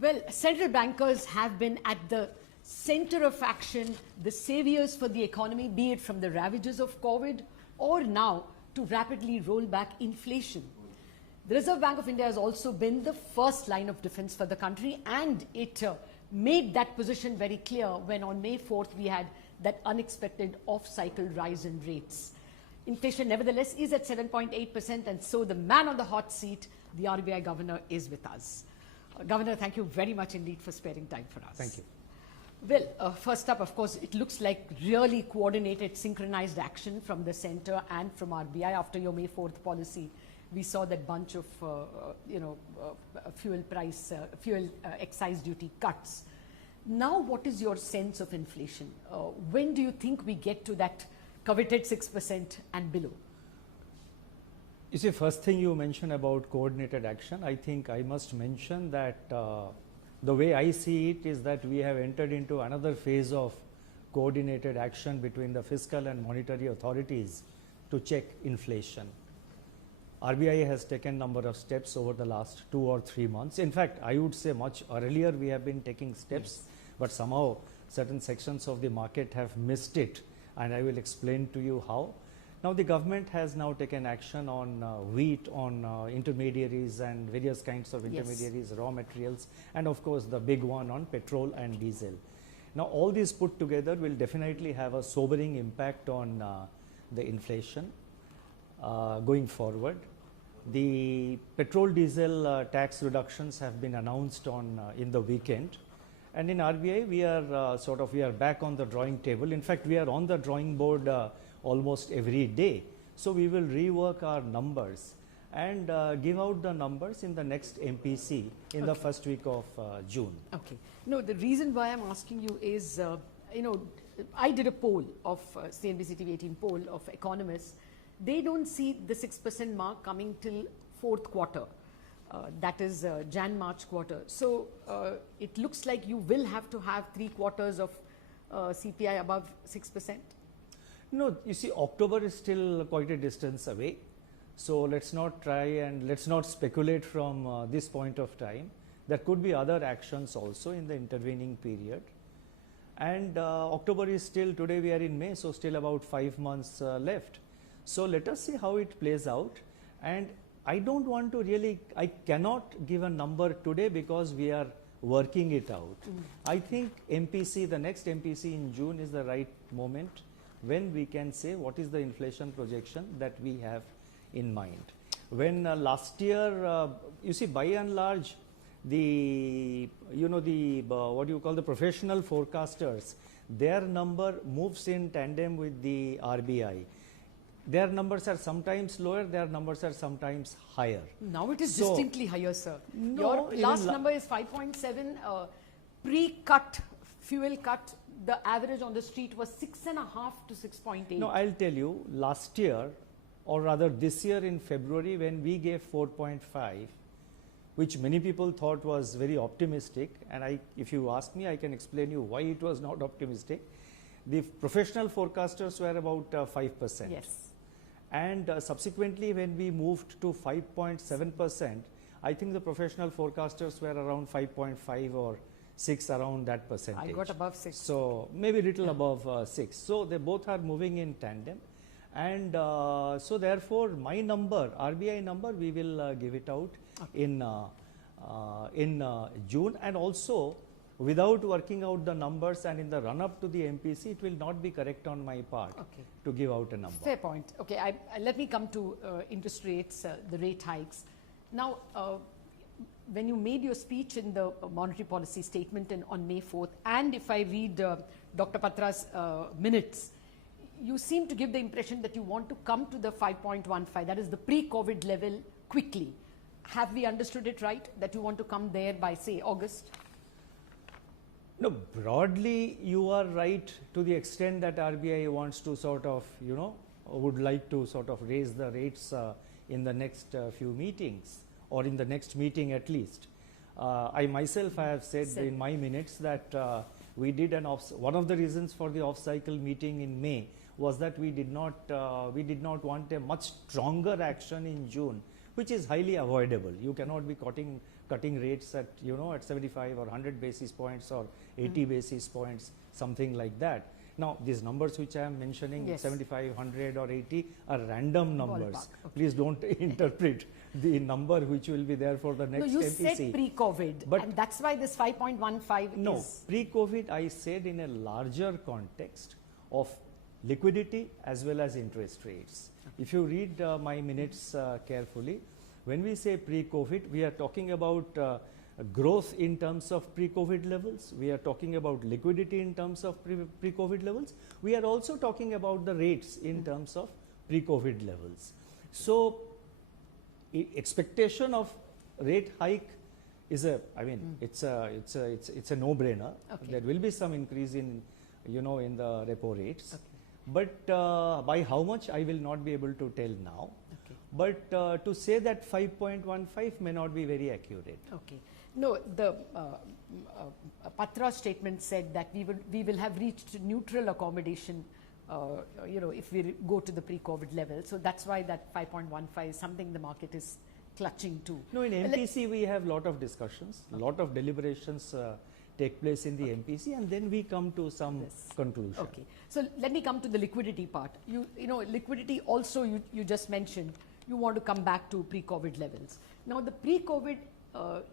Well, central bankers have been at the center of action, the saviors for the economy, be it from the ravages of COVID or now to rapidly roll back inflation. The Reserve Bank of India has also been the first line of defense for the country, and it made that position very clear when on May 4th we had that unexpected off-cycle rise in rates. Inflation nevertheless is at 7.8%, and so the man on the hot seat, the RBI Governor, is with us. Governor, thank you very much indeed for sparing time for us. Thank you. Well, first up, of course, it looks like really coordinated, synchronized action from the centre and from RBI after your May 4th policy. We saw that bunch of, fuel excise duty cuts. Now, what is your sense of inflation? When do you think we get to that coveted 6% and below? You see, first thing you mentioned about coordinated action, I think I must mention that the way I see it is that we have entered into another phase of coordinated action between the fiscal and monetary authorities to check inflation. RBI has taken number of steps over the last 2 or 3 months. In fact, I would say much earlier we have been taking steps, but somehow certain sections of the market have missed it, and I will explain to you how. Now the government has now taken action on wheat, on intermediaries and various kinds of intermediaries, raw materials, and of course the big one on petrol and diesel. Now all these put together will definitely have a sobering impact on the inflation going forward. The petrol diesel tax reductions have been announced on in the weekend, and in RBI we are we are back on the drawing table. In fact, we are on the drawing board almost every day. So we will rework our numbers and give out the numbers in the next MPC in the first week of June. Okay. No, the reason why I'm asking you is, I did a poll of CNBC TV 18 poll of economists. They don't see the 6% mark coming till 4th quarter. That is Jan-March quarter. So it looks like you will have to have 3 quarters of CPI above 6%. No, you see, October is still quite a distance away. So let's not try and let's not speculate from this point of time. There could be other actions also in the intervening period. And October is still, today we are in May, so still about 5 months left. So let us see how it plays out. And I don't want to really, I cannot give a number today because we are working it out. I think MPC, the next MPC in June is the right moment when we can say what is the inflation projection that we have in mind. When last year, you see, by and large, the, what you call the professional forecasters, their number moves in tandem with the RBI. Their numbers are sometimes lower, their numbers are sometimes higher. Now it is distinctly higher, sir. No, your last number is 5.7. Pre-cut, fuel cut, the average on the street was 6.5 to 6.8. No, I'll tell you, last year, or rather this year in February, when we gave 4.5, which many people thought was very optimistic, and if you ask me, I can explain you why it was not optimistic. The professional forecasters were about 5%. Yes. And subsequently, when we moved to 5.7%, I think the professional forecasters were around 5.5 or 6, around that percentage. I got above 6. So maybe little above 6. So they both are moving in tandem. And so therefore, my number, RBI number, we will give it out in June. And also, without working out the numbers and in the run-up to the MPC, it will not be correct on my part to give out a number. Fair point. Okay, let me come to interest rates, the rate hikes. Now, when you made your speech in the monetary policy statement on May 4th, and if I read Dr. Patra's minutes, you seem to give the impression that you want to come to the 5.15, that is the pre-COVID level, quickly. Have we understood it right, that you want to come there by, say, August? No, broadly you are right to the extent that RBI wants to would like to raise the rates in the next few meetings, or in the next meeting at least. I myself have said in my minutes that we did one of the reasons for the off-cycle meeting in May was that we did not want a much stronger action in June, which is highly avoidable. You cannot be cutting rates at, at 75 or 100 basis points or 80 basis points, something like that. Now, these numbers which I am mentioning, Yes. 75, 100 or 80 are random numbers. Ballpark, okay. Please don't interpret the number which will be there for the next No, you MPC. said pre-COVID, But and that's why this 5.15 No, is... pre-COVID I said in a larger context of liquidity as well as interest rates. If you read my minutes carefully, when we say pre-COVID, we are talking about growth in terms of pre-COVID levels. We are talking about liquidity in terms of pre-COVID levels. We are also talking about the rates in terms of pre-COVID levels. So, expectation of rate hike is it's a no-brainer. Okay. There will be some increase in in the repo rates, Okay. but by how much I will not be able to tell now. Okay. But to say that 5.15 may not be very accurate. Okay. No, the Patra statement said that we will have reached neutral accommodation, if we go to the pre-COVID level. So that's why that 5.15 is something the market is clutching to. No, in MPC we have lot of discussions, lot of deliberations take place in the MPC, and then we come to some conclusion. Okay. So let me come to the liquidity part. You know, liquidity also you just mentioned, you want to come back to pre-COVID levels. Now the pre-COVID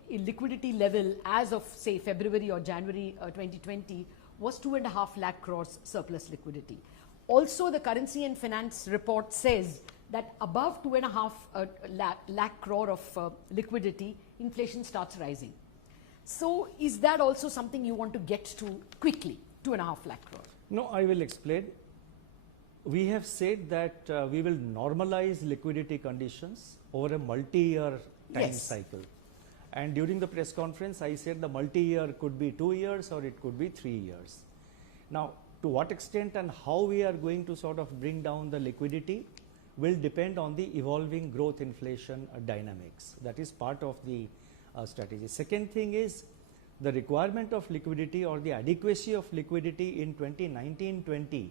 liquidity level as of say February or January 2020 was 2.5 lakh crores surplus liquidity. Also the Currency and Finance report says that above 2.5 lakh crore of liquidity, inflation starts rising. So is that also something you want to get to quickly, 2.5 lakh crore? No, I will explain. We have said that we will normalize liquidity conditions over a multi-year time cycle. And during the press conference, I said the multi-year could be 2 years or it could be 3 years. Now, to what extent and how we are going to sort of bring down the liquidity will depend on the evolving growth inflation dynamics. That is part of the strategy. Second thing is the requirement of liquidity or the adequacy of liquidity in 2019-20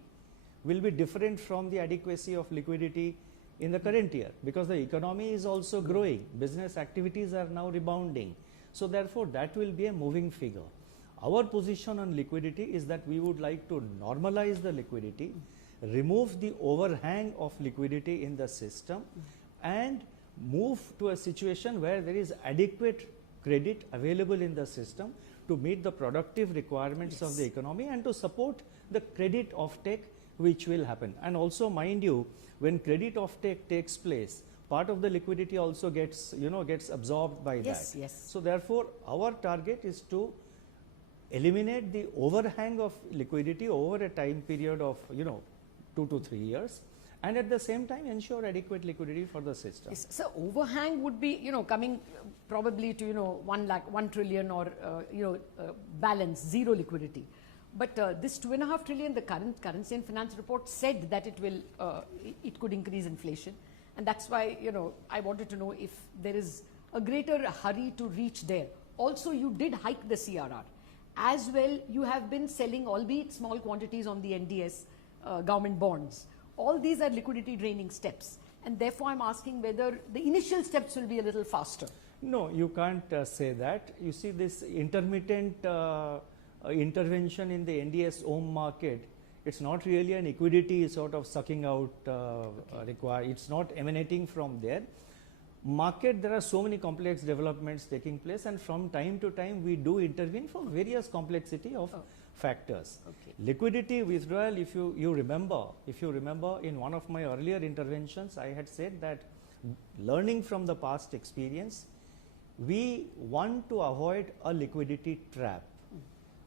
will be different from the adequacy of liquidity in the current year, because the economy is also growing, business activities are now rebounding. So therefore, that will be a moving figure. Our position on liquidity is that we would like to normalize the liquidity, remove the overhang of liquidity in the system, and move to a situation where there is adequate credit available in the system to meet the productive requirements of the economy and to support the credit offtake which will happen. And also, mind you, when credit offtake takes place, part of the liquidity also gets absorbed by that. Yes. So therefore, our target is to eliminate the overhang of liquidity over a time period of 2 to 3 years, and at the same time ensure adequate liquidity for the system. Yes. So overhang would be coming probably to 1 trillion or balance, zero liquidity. But this 2.5 trillion, the current Currency and Finance report said that it could increase inflation, and that's why I wanted to know if there is a greater hurry to reach there. Also, you did hike the CRR. As well, you have been selling, albeit small quantities, on the NDS government bonds. All these are liquidity draining steps, and therefore I'm asking whether the initial steps will be a little faster. No, you can't say that. You see, this intermittent intervention in the NDS home market, it's not really an equity sort of sucking out it's not emanating from there. Market, there are so many complex developments taking place, and from time to time we do intervene for various complexity of factors. Okay. Liquidity withdrawal, if you remember in one of my earlier interventions, I had said that learning from the past experience, we want to avoid a liquidity trap.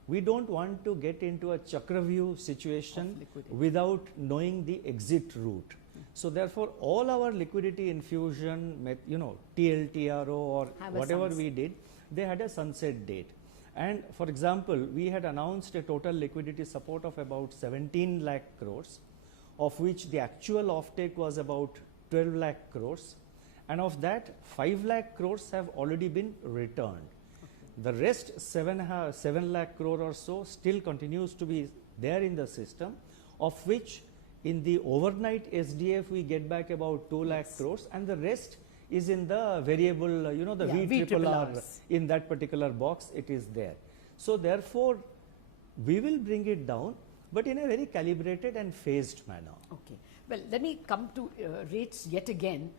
We don't want to get into a Chakravyuh situation without knowing the exit route. So therefore, all our liquidity infusion, TLTRO or whatever we did, they had a sunset date. And for example, we had announced a total liquidity support of about 17 lakh crores, of which the actual offtake was about 12 lakh crores. And of that, 5 lakh crores have already been returned. The rest 7 lakh crore or so still continues to be there in the system, of which in the overnight SDF we get back about 2 lakh crores, and the rest is in the variable, the Yeah, V triple R, VRRs. in that particular box, it is there. So therefore, we will bring it down, but in a very calibrated and phased manner. Okay. Well, let me come to rates yet again.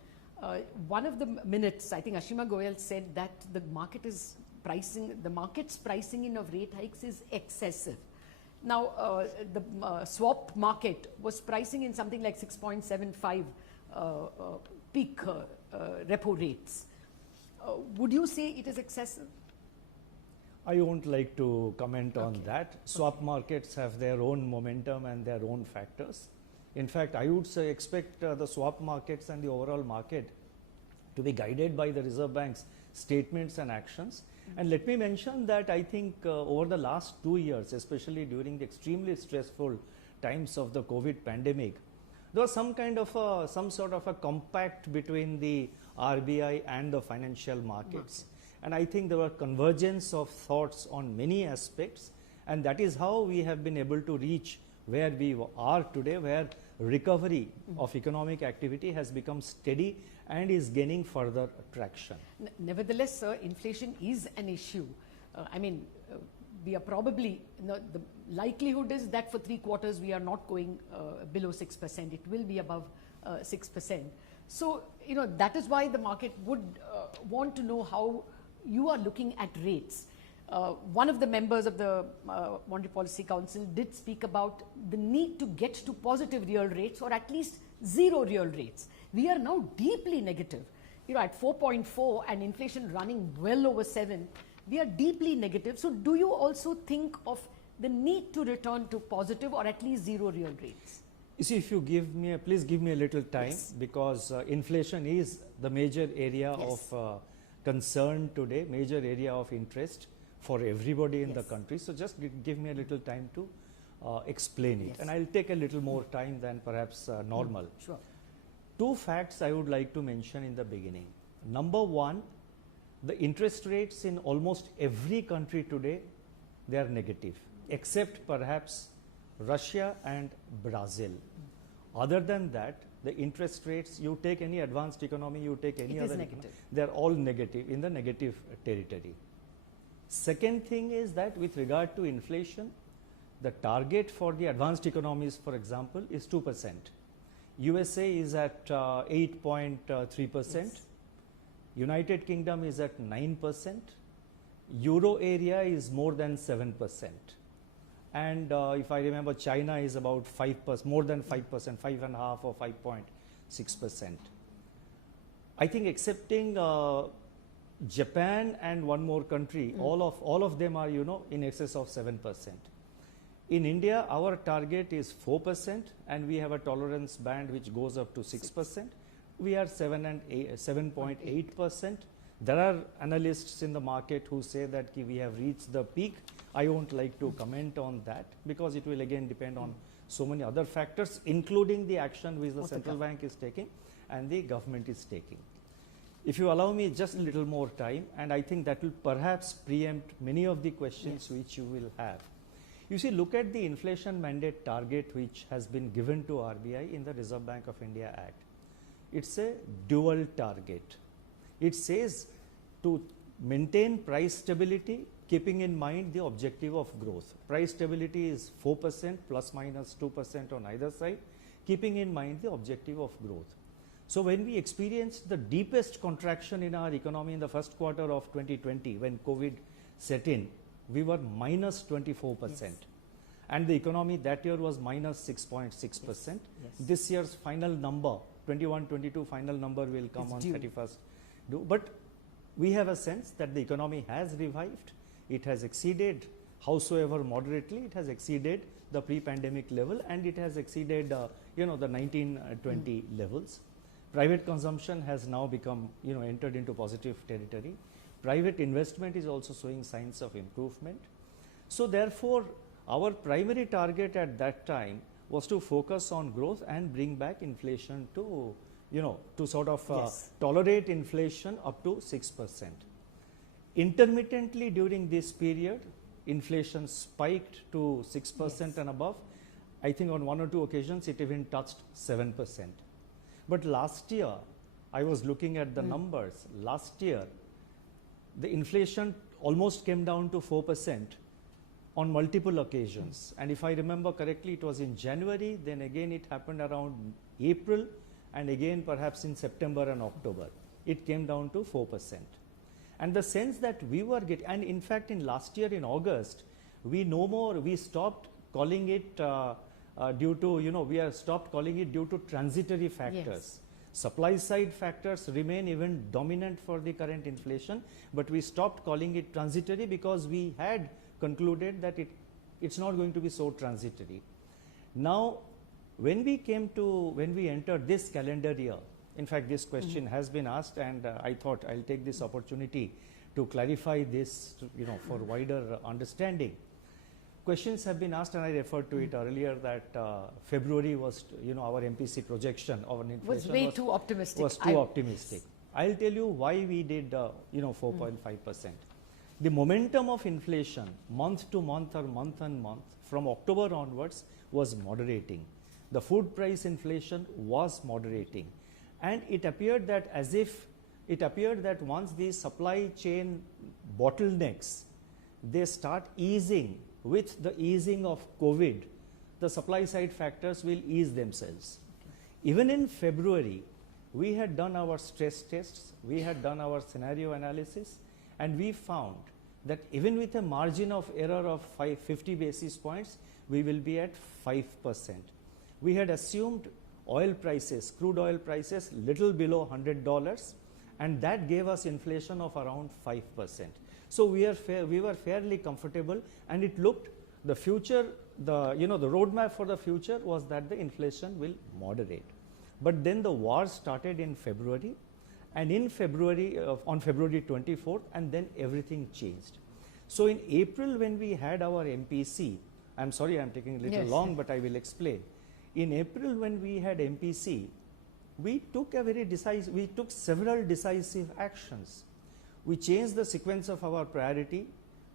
One of the minutes, I think Ashima Goyal said that the market's pricing in of rate hikes is excessive. Now, the swap market was pricing in something like 6.75 peak repo rates. Would you say it is excessive? I won't like to comment on Okay. that. Swap markets have their own momentum and their own factors. In fact, I would say expect the swap markets and the overall market to be guided by the Reserve Bank's statements and actions. And let me mention that I think over the last 2 years, especially during the extremely stressful times of the COVID pandemic, there was some sort of a compact between the RBI and the financial markets. And I think there were convergence of thoughts on many aspects, and that is how we have been able to reach where we are today, where recovery of economic activity has become steady and is gaining further traction. Nevertheless, sir, inflation is an issue. We are probably, the likelihood is that for 3 quarters we are not going below 6%. It will be above 6%. So, that is why the market would want to know how you are looking at rates. One of the members of the Monetary Policy Council did speak about the need to get to positive real rates, or at least zero real rates. We are now deeply negative. At 4.4 and inflation running well over 7, we are deeply negative. So do you also think of the need to return to positive or at least zero real rates? You see, if you please give me a little time, Yes. because inflation is the major area Yes. of concern today, major area of interest for everybody in the Yes. country. So just give me a little time to explain it. Yes. And I'll take a little more time than perhaps normal. Sure. 2 facts I would like to mention in the beginning. Number one, the interest rates in almost every country today, they are negative, except perhaps Russia and Brazil. Other than that, the interest rates, you take any advanced economy, you take any It is other negative. they are all negative, in the negative territory. Second thing is that with regard to inflation, the target for the advanced economies, for example, is 2%. USA is at 8.3%. Yes. United Kingdom is at 9%. Euro area is more than 7%. And if I remember, China is about 5%, more than 5%, 5.5 or 5.6%. I think excepting Japan and one more country, all of them are, in excess of 7%. In India, our target is 4%, and we have a tolerance band which goes up to 6%. We are 7.8%. There are analysts in the market who say that we have reached the peak. I won't like to comment on that, because it will again depend on so many other factors, including the action which the central bank is taking and the government is taking. If you allow me just a little more time, and I think that will perhaps preempt many of the questions which you will have. You see, look at the inflation mandate target which has been given to RBI in the Reserve Bank of India Act. It's a dual target. It says to maintain price stability, keeping in mind the objective of growth. Price stability is 4% plus minus 2% on either side, keeping in mind the objective of growth. So when we experienced the deepest contraction in our economy in the first quarter of 2020, when COVID set in, we were minus 24%. Yes. And the economy that year was minus 6.6%. Yes. This year's final number, 21-22 final number will come It's on due. 31st. But we have a sense that the economy has revived. It has exceeded, howsoever moderately, it has exceeded the pre-pandemic level, and it has exceeded, the 1920 levels. Private consumption has now become, entered into positive territory. Private investment is also showing signs of improvement. So therefore, our primary target at that time was to focus on growth and bring back inflation to, to sort of Yes. tolerate inflation up to 6%. Intermittently during this period, inflation spiked to 6% Yes. and above. I think on 1 or 2 occasions it even touched 7%. But last year, I was looking at the numbers. Last year, the inflation almost came down to 4% on multiple occasions. And if I remember correctly, it was in January, then again it happened around April, and again perhaps in September and October. It came down to 4%. And the sense that we were getting, and in fact in last year in August, we stopped calling it due to, stopped calling it due to transitory factors. Yes. Supply side factors remain even dominant for the current inflation, but we stopped calling it transitory because we had concluded that it's not going to be so transitory. Now, when we entered this calendar year, in fact, this question has been asked, and I thought I'll take this opportunity to clarify this, for wider understanding. Questions have been asked, and I referred to it earlier that February was, our MPC projection of an inflation was way too optimistic. Was too optimistic. I'll tell you why we did, 4.5%. The momentum of inflation, month to month or month on month, from October onwards, was moderating. The food price inflation was moderating. And it appeared that once the supply chain bottlenecks, they start easing with the easing of COVID, the supply side factors will ease themselves. Even in February, we had done our stress tests, we had done our scenario analysis, and we found that even with a margin of error of 50 basis points, we will be at 5%. We had assumed oil prices, crude oil prices, little below $100, and that gave us inflation of around 5%. So we were fairly comfortable, and it looked, the future, the roadmap for the future was that the inflation will moderate. But then the war started in February, and in February, on February 24th, and then everything changed. So in April, when we had our MPC, I'm sorry I'm taking a little long, but I will explain. In April, when we had MPC, we took several decisive actions. We changed the sequence of our priority.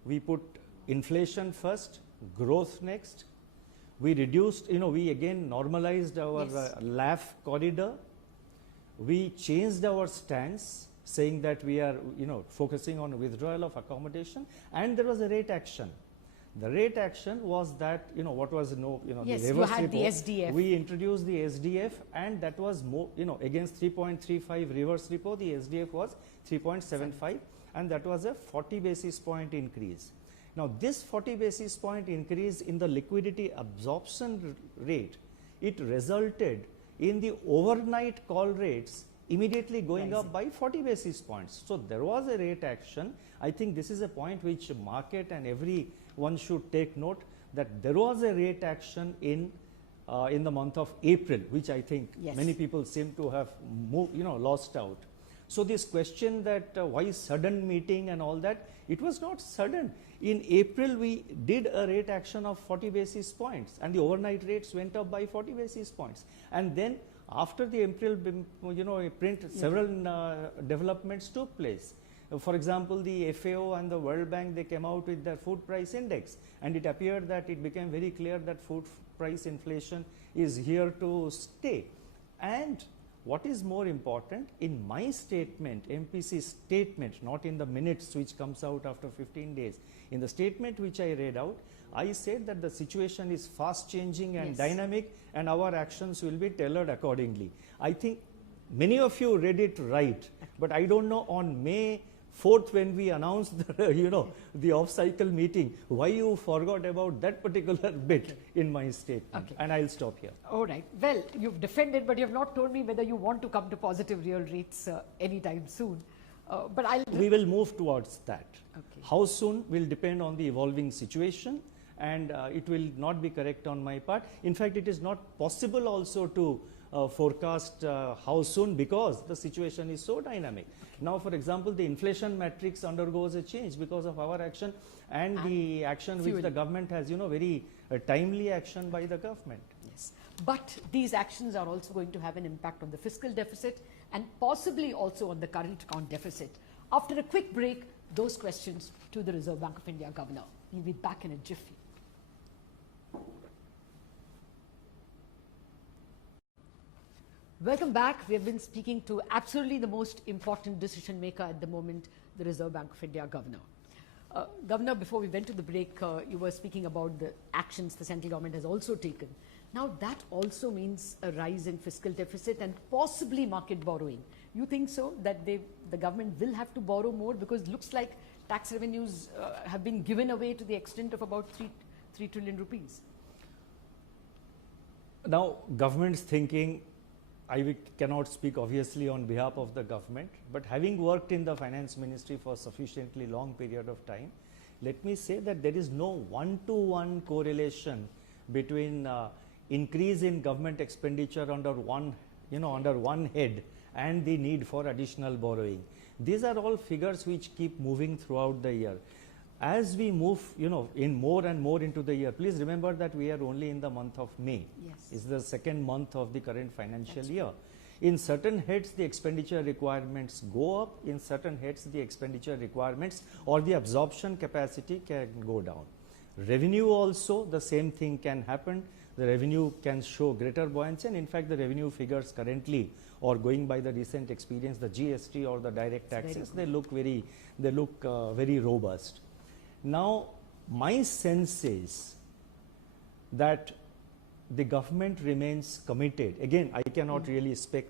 We put inflation first, growth next. We reduced, we again normalized our LAF corridor. We changed our stance, saying that we are, focusing on withdrawal of accommodation, and there was a rate action. The rate action was that, what was the reverse had repo. the SDF. We introduced the SDF, and that was more, against 3.35 reverse repo, the SDF was 3.75, and that was a 40 basis point increase. Now, this 40 basis point increase in the liquidity absorption rate, it resulted in the overnight call rates immediately going up by 40 basis points. So there was a rate action. I think this is a point which market and everyone should take note, that there was a rate action in the month of April, which I think many people seem to have lost out. So this question that why sudden meeting and all that, it was not sudden. In April, we did a rate action of 40 basis points, and the overnight rates went up by 40 basis points. And then after the April, print, several developments took place. For example, the FAO and the World Bank, they came out with their food price index, and it appeared that it became very clear that food price inflation is here to stay. And what is more important, in my statement, MPC statement, not in the minutes which comes out after 15 days, in the statement which I read out, I said that the situation is fast changing and dynamic, and our actions will be tailored accordingly. I think many of you read it right, but I don't know on May 4th when we announced the off-cycle meeting, why you forgot about that particular bit in my statement. And I'll stop here. All right. Well, you've defended, but you have not told me whether you want to come to positive real rates anytime soon. We will move towards that. How soon will depend on the evolving situation, and it will not be correct on my part. In fact, it is not possible also to forecast how soon, because the situation is so dynamic. Now, for example, the inflation matrix undergoes a change because of our action and the action which the government has, very timely action by the government. Yes. But these actions are also going to have an impact on the fiscal deficit and possibly also on the current account deficit. After a quick break, those questions to the Reserve Bank of India Governor. We'll be back in a jiffy. Welcome back. We have been speaking to absolutely the most important decision maker at the moment, the Reserve Bank of India Governor. Governor, before we went to the break, you were speaking about the actions the central government has also taken. Now that also means a rise in fiscal deficit and possibly market borrowing. You think so, that the government will have to borrow more, because it looks like tax revenues have been given away to the extent of about 3 trillion rupees. Now, government's thinking, I cannot speak obviously on behalf of the government, but having worked in the finance ministry for sufficiently long period of time, let me say that there is no one-to-one correlation between increase in government expenditure under one head and the need for additional borrowing. These are all figures which keep moving throughout the year. As we move, in more and more into the year, please remember that we are only in the month of May. Yes. It's the second month of the current financial year. In certain heads, the expenditure requirements go up. In certain heads, the expenditure requirements or the absorption capacity can go down. Revenue also, the same thing can happen. The revenue can show greater buoyancy, and in fact, the revenue figures currently, or going by the recent experience, the GST or the direct taxes, they look very robust. Now, my sense is that the government remains committed. Again, I cannot really speak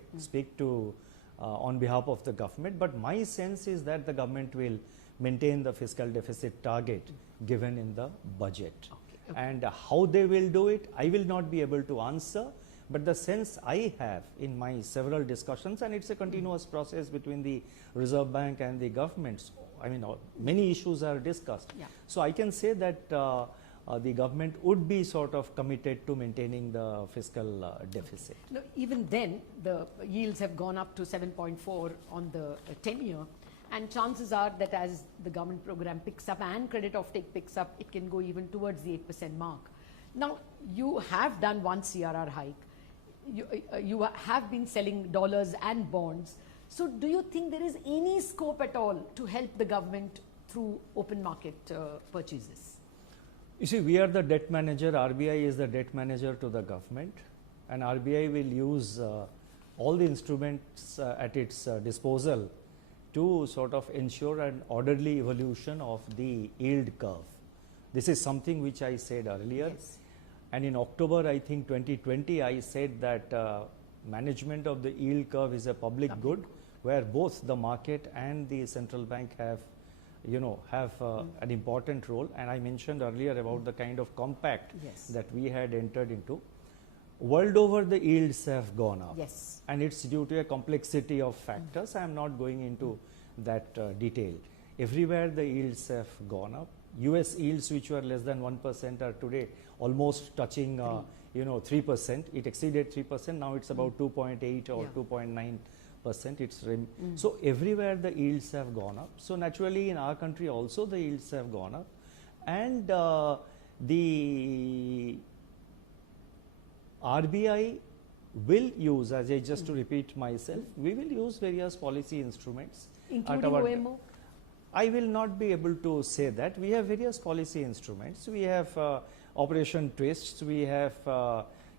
to on behalf of the government, but my sense is that the government will maintain the fiscal deficit target given in the budget. Okay. And how they will do it, I will not be able to answer, but the sense I have in my several discussions, and it's a continuous process between the Reserve Bank and the governments. I mean, many issues are discussed. Yeah. So I can say that the government would be sort of committed to maintaining the fiscal deficit. No, even then, the yields have gone up to 7.4 on the 10-year, and chances are that as the government program picks up and credit offtake picks up, it can go even towards the 8% mark. Now, you have done one CRR hike. You have been selling dollars and bonds. So do you think there is any scope at all to help the government through open market purchases? You see, we are the debt manager, RBI is the debt manager to the government, and RBI will use all the instruments at its disposal to sort of ensure an orderly evolution of the yield curve. This is something which I said earlier. Yes. And in October, I think 2020, I said that management of the yield curve is a public good, where both the market and the central bank have an important role. And I mentioned earlier about the kind of compact that we had entered into. World over, the yields have gone up. Yes. And it's due to a complexity of factors. I am not going into that detail. Everywhere the yields have gone up. US yields, which were less than 1%, are today almost touching 3%. It exceeded 3%. Now it's about 2.8 or 2.9%. So everywhere the yields have gone up. So naturally in our country also the yields have gone up, and the RBI will use, as I just to repeat myself, we will use various policy instruments. Including OMO? I will not be able to say that. We have various policy instruments. We have Operation Twist. We have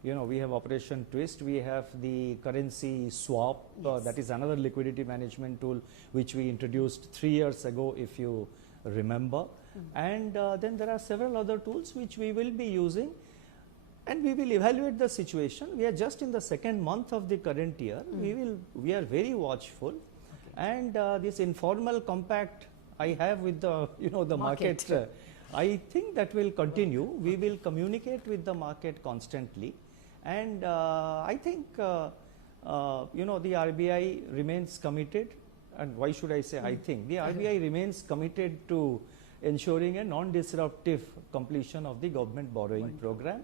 Operation Twist. We have the currency swap. That is another liquidity management tool which we introduced 3 years ago, if you remember. And then there are several other tools which we will be using, and we will evaluate the situation. We are just in the second month of the current year. We are very watchful, and this informal compact I have with the the market. I think that will continue. We will communicate with the market constantly, and I think the RBI remains committed. And why should I say I think? The RBI remains committed to ensuring a non-disruptive completion of the government borrowing program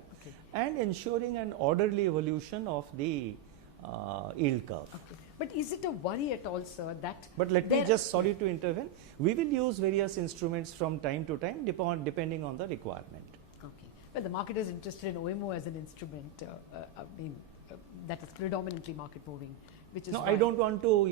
and ensuring an orderly evolution of the yield curve. But is it a worry at all, sir, that... But let me just, sorry to intervene, we will use various instruments from time to time depending on the requirement. Okay. Well, the market is interested in OMO as an instrument, that is predominantly market moving. Which is no, I don't want to,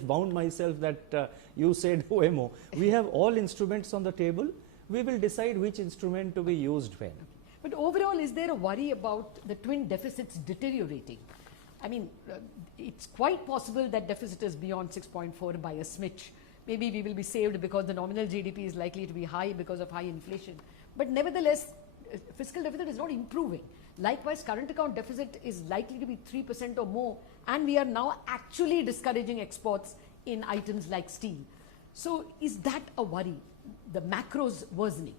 bound myself that you said OMO. We have all instruments on the table. We will decide which instrument to be used when. Okay. But overall, is there a worry about the twin deficits deteriorating? I mean, it's quite possible that deficit is beyond 6.4 by a smidge. Maybe we will be saved because the nominal GDP is likely to be high because of high inflation. But nevertheless, fiscal deficit is not improving. Likewise, current account deficit is likely to be 3% or more, and we are now actually discouraging exports in items like steel. So is that a worry? The macros worsening?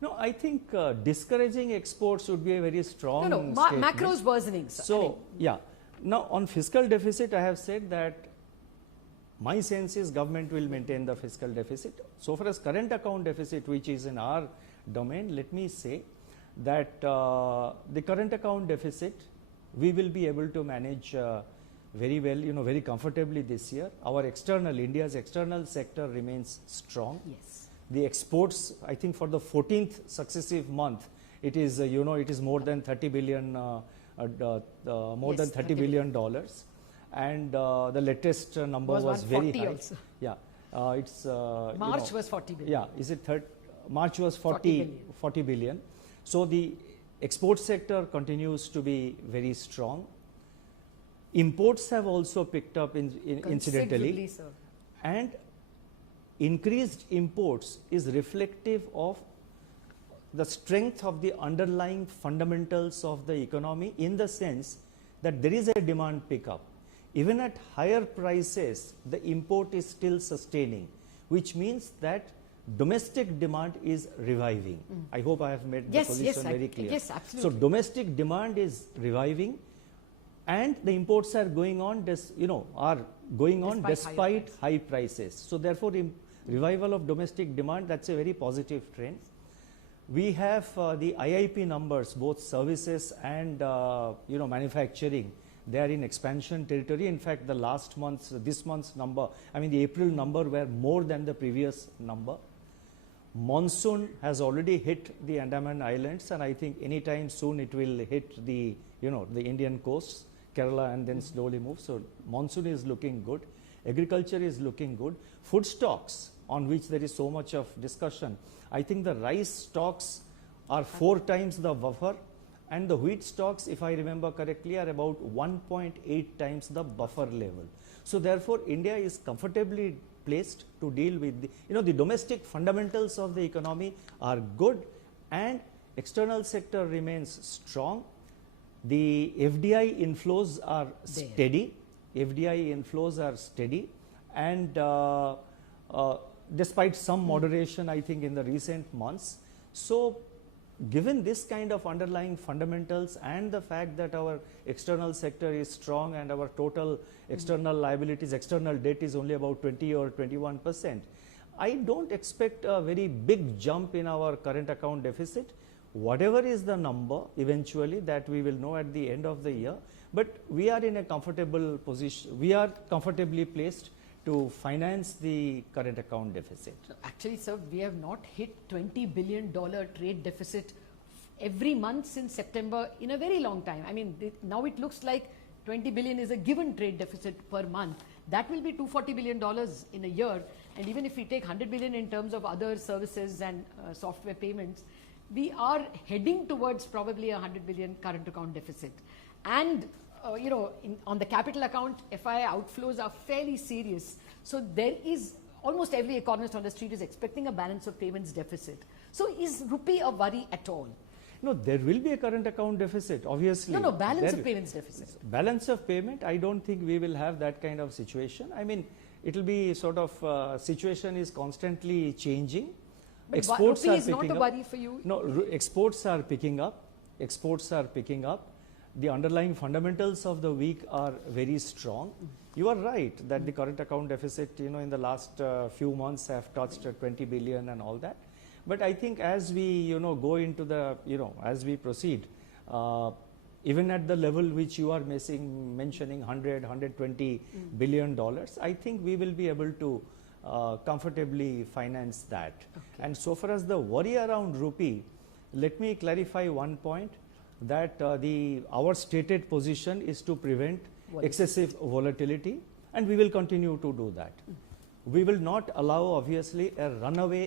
No, I think discouraging exports would be a very strong statement. Macros worsening, sir. So, yeah. Now, on fiscal deficit, I have said that my sense is government will maintain the fiscal deficit. So far as current account deficit, which is in our domain, let me say that the current account deficit, we will be able to manage very well, very comfortably this year. Our India's external sector remains strong. Yes. The exports, I think for the 14th successive month, it is, it is more than 30 billion, $30 billion. And the latest number was very high. Also. Yeah. It's March was 40 billion. Yeah, is it March was 40 billion. So the export sector continues to be very strong. Imports have also picked up incidentally, sir. And increased imports is reflective of the strength of the underlying fundamentals of the economy, in the sense that there is a demand pickup. Even at higher prices, the import is still sustaining, which means that domestic demand is reviving. I hope I have made the position very clear. Yes, absolutely. So domestic demand is reviving, and the imports are going on, despite high prices. So therefore, revival of domestic demand, that's a very positive trend. We have the IIP numbers, both services and manufacturing. They are in expansion territory. In fact, this month's number, the April number were more than the previous number. Monsoon has already hit the Andaman Islands, and I think anytime soon it will hit the Indian coasts, Kerala, and then slowly move. So monsoon is looking good. Agriculture is looking good. Food stocks, on which there is so much of discussion. I think the rice stocks are 4 times the buffer, and the wheat stocks, if I remember correctly, are about 1.8 times the buffer level. So therefore, India is comfortably placed to deal with the domestic fundamentals of the economy are good, and external sector remains strong. The FDI inflows are steady. And despite some moderation, I think, in the recent months. So given this kind of underlying fundamentals and the fact that our external sector is strong and our total external liabilities, external debt is only about 20 or 21%, I don't expect a very big jump in our current account deficit. Whatever is the number eventually, that we will know at the end of the year, but we are in a comfortable position. We are comfortably placed to finance the current account deficit. Actually, sir, we have not hit $20 billion trade deficit every month since September in a very long time. Now it looks like 20 billion is a given trade deficit per month. That will be $240 billion in a year. And even if we take 100 billion in terms of other services and software payments, we are heading towards probably a 100 billion current account deficit. And on the capital account, FII outflows are fairly serious. So there is, almost every economist on the street is expecting a balance of payments deficit. So is rupee a worry at all? No, there will be a current account deficit, obviously. No, balance of payments deficit. Balance of payment, I don't think we will have that kind of situation. It will be sort of, situation is constantly changing. But exports rupee is not a worry for you? No, exports are picking up. The underlying fundamentals of the week are very strong. You are right that the current account deficit, in the last few months have touched 20 billion and all that. But I think as we, go into the, as we proceed, even at the level which you are mentioning 120 billion dollars, I think we will be able to comfortably finance that. Okay. And so far as the worry around rupee, let me clarify one point, that our stated position is to prevent excessive volatility, and we will continue to do that. We will not allow, obviously, a runaway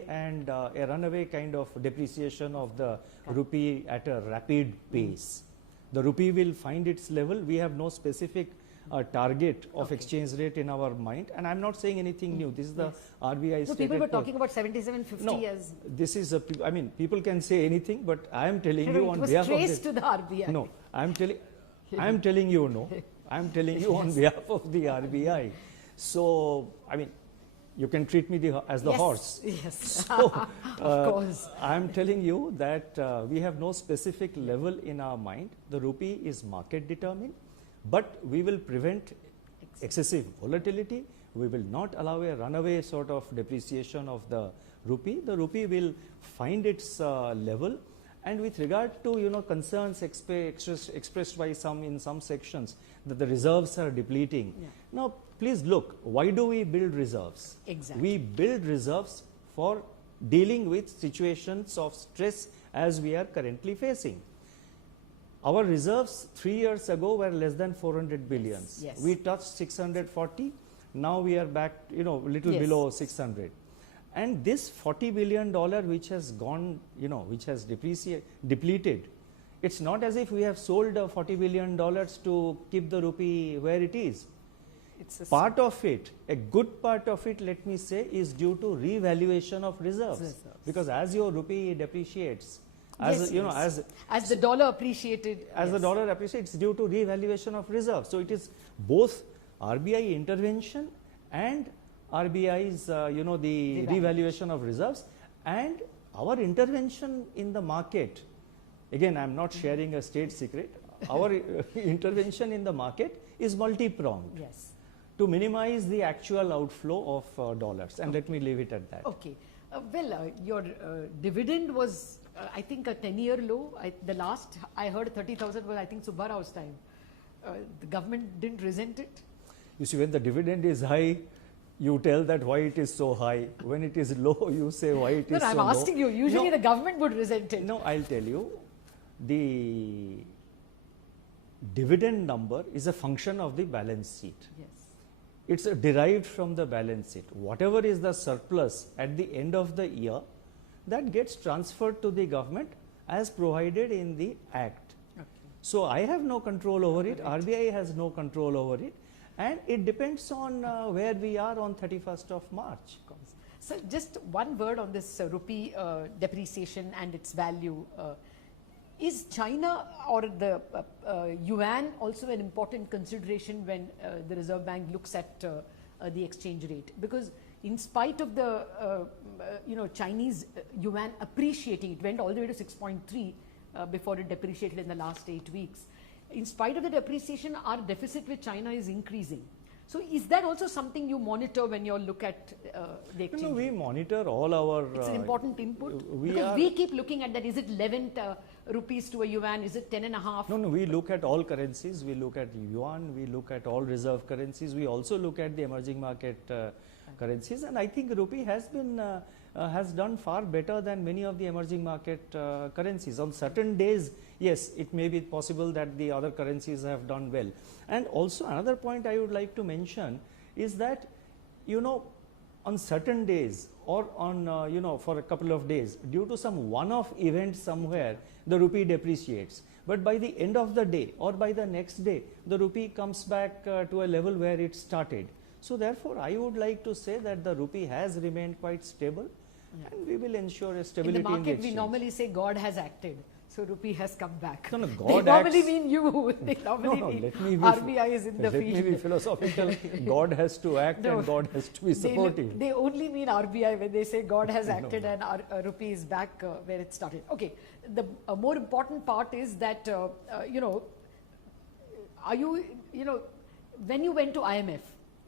kind of depreciation of the rupee at a rapid pace. The rupee will find its level. We have no specific target of exchange rate in our mind, and I'm not saying anything new. This is the RBI So stated. people were talking about 77.50 No, as. this is a. I mean, people can say anything, but I am telling you on behalf of it was traced to the RBI. No, I'm telling you no. I'm telling you on behalf of the RBI. So, I mean, you can treat me as the horse. Yes. So, of course. I'm telling you that we have no specific level in our mind. The rupee is market determined, but we will prevent excessive volatility. We will not allow a runaway sort of depreciation of the rupee. The rupee will find its level. And with regard to concerns expressed by some in some sections that the reserves are depleting. Yeah. Now, please look, why do we build reserves? Exactly. We build reserves for dealing with situations of stress as we are currently facing. Our reserves 3 years ago were less than 400 billion. Yes. We touched 640. Now we are back, little Yes. below 600. And this $40 billion which has gone, which has depleted, it's not as if we have sold $40 billion to keep the rupee where it is. It's a Part of it, a good part of it, let me say, is due to revaluation of reserves. Because as your rupee depreciates, as the dollar appreciated. the dollar appreciates, due to revaluation of reserves. So it is both RBI intervention and RBI's, the revaluation of reserves, and our intervention in the market. Again, I am not sharing a state secret. Our intervention in the market is multi-pronged. Yes. To minimize the actual outflow of dollars, and let me leave it at that. Okay. Your dividend was, I think, a 10-year low. The last I heard 30,000 was, I think, Subba Rao's time. The government didn't resent it. You see, when the dividend is high, you tell that why it is so high. When it is low, you say why it is so low. No, I'm asking you. Usually the government would resent it. No, I'll tell you. The dividend number is a function of the balance sheet. Yes. It's derived from the balance sheet. Whatever is the surplus at the end of the year, that gets transferred to the government as provided in the Act. Okay. So I have no control over it. RBI has no control over it. And it depends on where we are on 31st of March. So just one word on this rupee depreciation and its value. Is China or the yuan also an important consideration when the Reserve Bank looks at the exchange rate? Because in spite of the Chinese yuan appreciating, it went all the way to 6.3 before it depreciated in the last 8 weeks. In spite of the depreciation, our deficit with China is increasing. So is that also something you monitor when you look at the exchange? No, we monitor all our... It's an important input. We keep looking at that. Is it 11 rupees to a yuan? Is it 10.5? No, we look at all currencies. We look at yuan. We look at all reserve currencies. We also look at the emerging market currencies. And I think rupee has been... has done far better than many of the emerging market currencies. On certain days, yes, it may be possible that the other currencies have done well. And also another point I would like to mention is that, on certain days or on, for a couple of days, due to some one-off event somewhere, the rupee depreciates. But by the end of the day or by the next day, the rupee comes back to a level where it started. So therefore, I would like to say that the rupee has remained quite stable, and we will ensure a stability in the market. exchange. We normally say God has acted, so rupee has come back. No, God they normally mean you. They normally no, mean let me be, RBI is in the field. Let me be philosophical. God has to act and God has to be supportive. They only mean RBI when they say God has acted and our rupee is back where it started. Okay, the more important part is that are you when you went to IMF,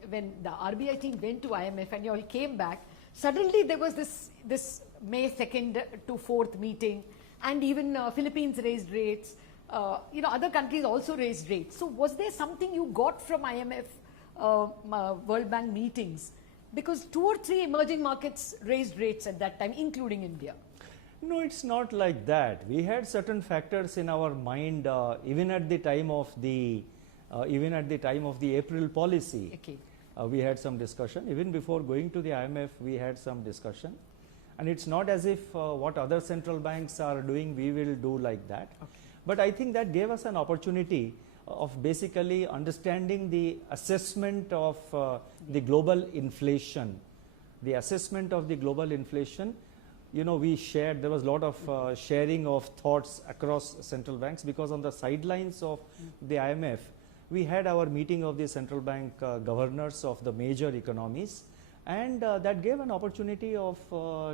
when the RBI team went to IMF and you all came back, suddenly there was this May 2nd to 4th meeting, and even Philippines raised rates. Other countries also raised rates. So was there something you got from IMF, World Bank meetings? Because 2 or 3 emerging markets raised rates at that time, including India. No, it's not like that. We had certain factors in our mind even at the time of the April policy. Okay. We had some discussion. Even before going to the IMF, we had some discussion. And it's not as if what other central banks are doing, we will do like that. Okay. But I think that gave us an opportunity of basically understanding the assessment of the global inflation. The assessment of the global inflation, you know, we shared, there was a lot of sharing of thoughts across central banks, because on the sidelines of the IMF, we had our meeting of the central bank governors of the major economies, and that gave an opportunity of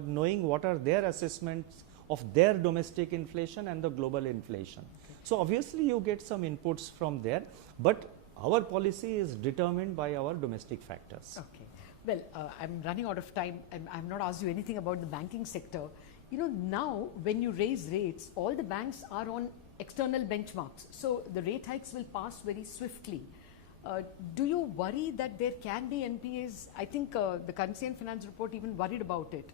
knowing what are their assessments of their domestic inflation and the global inflation. So obviously you get some inputs from there, but our policy is determined by our domestic factors. Okay. Well, I'm running out of time, and I'm not asked you anything about the banking sector. You know, now when you raise rates, all the banks are on external benchmarks, so the rate hikes will pass very swiftly. Do you worry that there can be NPAs? I think the Currency and Finance report even worried about it.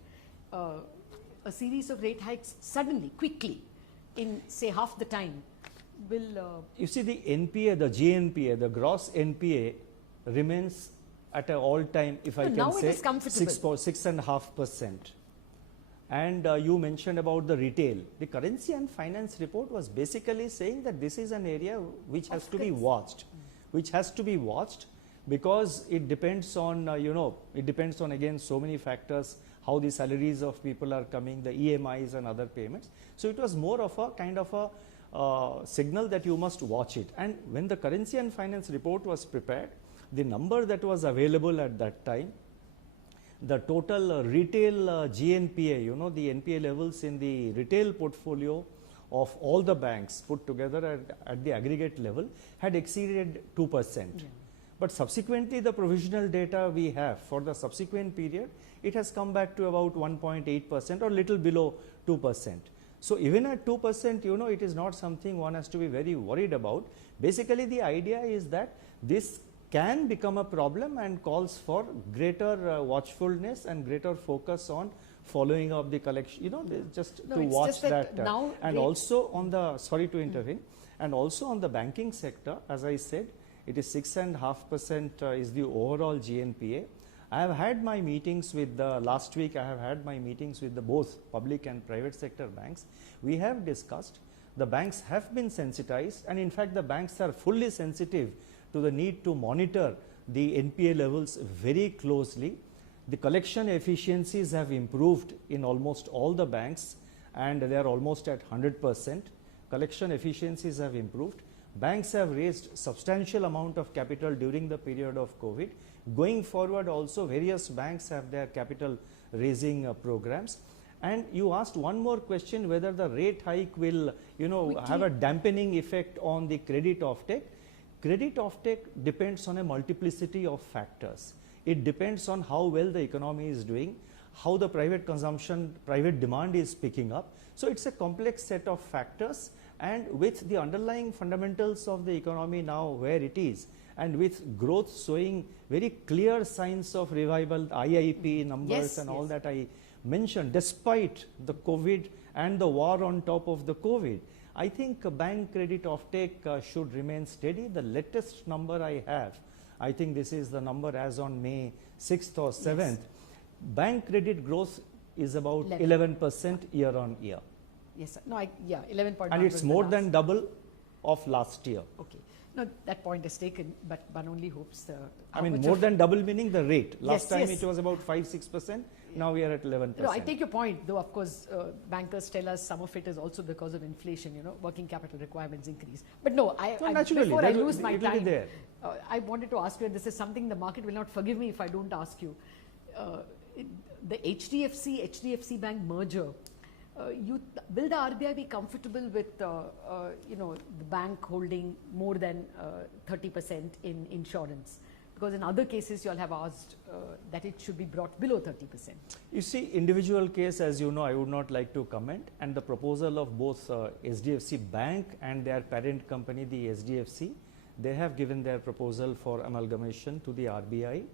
A series of rate hikes suddenly, quickly, in say half the time, will... You see, the NPA, the GNPA, the gross NPA remains at an all-time, if I can now say, it is comfortable. 6.5%. And you mentioned about the retail. The Currency and Finance report was basically saying that this is an area which has to be watched, because it depends on, it depends on again so many factors, how the salaries of people are coming, the EMIs and other payments. So it was more of a kind of a signal that you must watch it. And when the Currency and Finance report was prepared, the number that was available at that time, the total retail GNPA, the NPA levels in the retail portfolio of all the banks put together at the aggregate level had exceeded 2%. Yeah. But subsequently, the provisional data we have for the subsequent period, it has come back to about 1.8% or little below 2%. So even at 2%, it is not something one has to be very worried about. Basically, the idea is that this can become a problem and calls for greater watchfulness and greater focus on following up the collection, just to watch that. And also on the, sorry to intervene, and also on the banking sector, as I said, it is 6.5% is the overall GNPA. I have had my meetings with last week, I have had my meetings with the both public and private sector banks. We have discussed, the banks have been sensitized, and in fact the banks are fully sensitive to the need to monitor the NPA levels very closely. The collection efficiencies have improved in almost all the banks, and they are almost at 100%. Collection efficiencies have improved. Banks have raised substantial amount of capital during the period of COVID. Going forward also, various banks have their capital raising programs. And you asked one more question, whether the rate hike will have a dampening effect on the credit offtake. Credit offtake depends on a multiplicity of factors. It depends on how well the economy is doing, how the private consumption, private demand is picking up. So it's a complex set of factors, and with the underlying fundamentals of the economy now where it is, and with growth showing very clear signs of revival, IIP numbers all that I mentioned, despite the COVID and the war on top of the COVID, I think bank credit offtake should remain steady. The latest number I have, I think this is the number as on May 6th or 7th, yes. Bank credit growth is about 11% year on year. Yes, sir. No, 11.1. And it's more than double of last year. Okay. No, that point is taken, but one only hopes the... I mean, more than double meaning the rate. Last time it was about 5-6%. Now we are at 11%. No, I take your point, though, of course, bankers tell us some of it is also because of inflation, working capital requirements increase. But no, before I lose my time, I wanted to ask you, and this is something the market will not forgive me if I don't ask you. The HDFC Bank merger, will the RBI be comfortable with the bank holding more than 30% in insurance? Because in other cases you all have asked that it should be brought below 30%. You see, individual case, as you know, I would not like to comment, and the proposal of both HDFC Bank and their parent company, the SDFC, they have given their proposal for amalgamation to the RBI.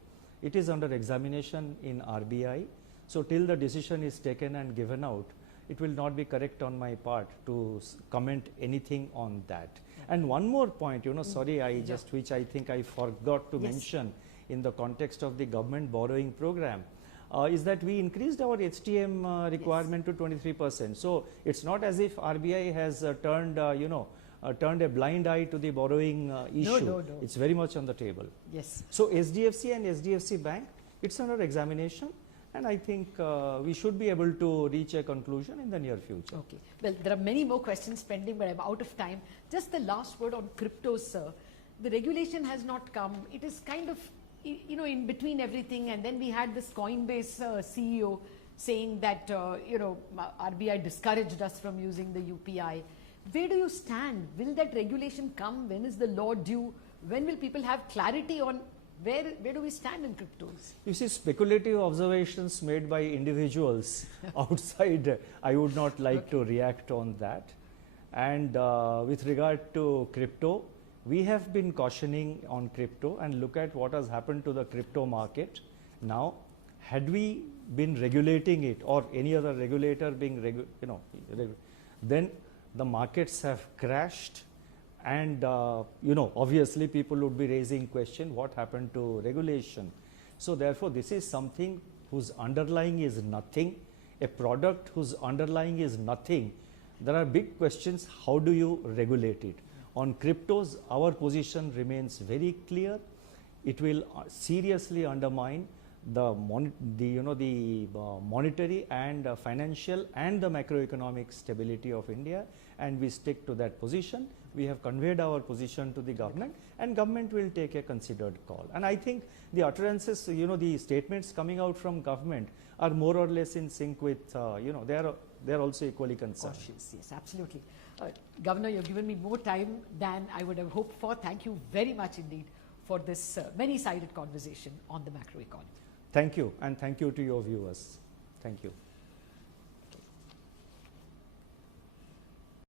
It is under examination in RBI. So till the decision is taken and given out, it will not be correct on my part to comment anything on that. And one more point, sorry, which I think I forgot to mention in the context of the government borrowing program. is that we increased our HTM requirement to 23%. So it's not as if RBI has turned a blind eye to the borrowing issue. No. It's very much on the table. Yes. So SDFC and SDFC Bank, it's under examination, and I think we should be able to reach a conclusion in the near future. Okay. Well, there are many more questions pending, but I'm out of time. Just the last word on cryptos, sir. The regulation has not come. It is kind of, in between everything. And then we had this Coinbase CEO saying that, RBI discouraged us from using the UPI. Where do you stand? Will that regulation come? When is the law due? When will people have clarity on where do we stand in cryptos? You see, speculative observations made by individuals outside, I would not like to react on that. And with regard to crypto, we have been cautioning on crypto, and look at what has happened to the crypto market. Now, had we been regulating it, or any other regulator being, then the markets have crashed, and obviously people would be raising question, what happened to regulation? So therefore, this is something whose underlying is nothing, a product whose underlying is nothing. There are big questions, how do you regulate it? On cryptos, our position remains very clear. It will seriously undermine the monetary and financial and the macroeconomic stability of India, and we stick to that position. We have conveyed our position to the government, and government will take a considered call. And I think the utterances, the statements coming out from government are more or less in sync with, they are also equally concerned. Cautious, yes, absolutely. Governor, you've given me more time than I would have hoped for. Thank you very much indeed for this many-sided conversation on the macroeconomy. Thank you, and thank you to your viewers. Thank you.